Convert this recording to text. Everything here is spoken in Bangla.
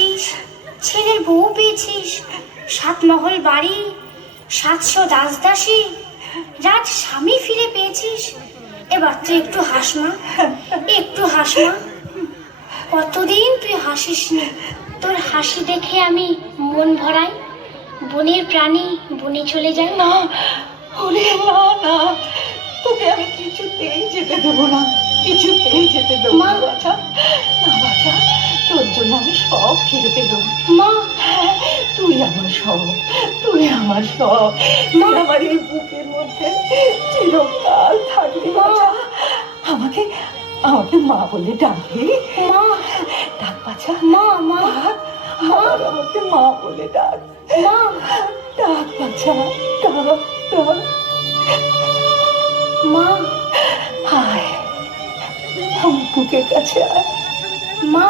পেয়েছিস, ছেলের বউ পেয়েছিস, 7 মহল বাড়ি, 700 দাসদাসী, রাজ স্বামী ফিরে পেয়েছিস। এবার তুই একটু হাস মা, একটু হাস মা। কতদিন তুই হাসিসনি। তোর হাসি দেখে আমি মন ভরাই, বনের প্রাণী বনে চলে যায়। না ওরে না না, তোকে আমি কিছুতেই যেতে দেবো না, কিছুতেই যেতে দেবো না বাছা। না বাছা, তোর জন্য আমি সব ফিরে পেল। মা, তুই আমার সব, তুই আমার সব, তুই আমার এই বুকের মধ্যে চিরকাল থাকবি বাছা। আমাকে আমাকে মা বলে ডাকবি। মা, ডাক বাছা, মা, মা, আর আমাকে মা বলে ডাক। মা, ডাক বাছা, ডাক ডাক। মা, আয় আমার বুকের কাছে আয়। মা।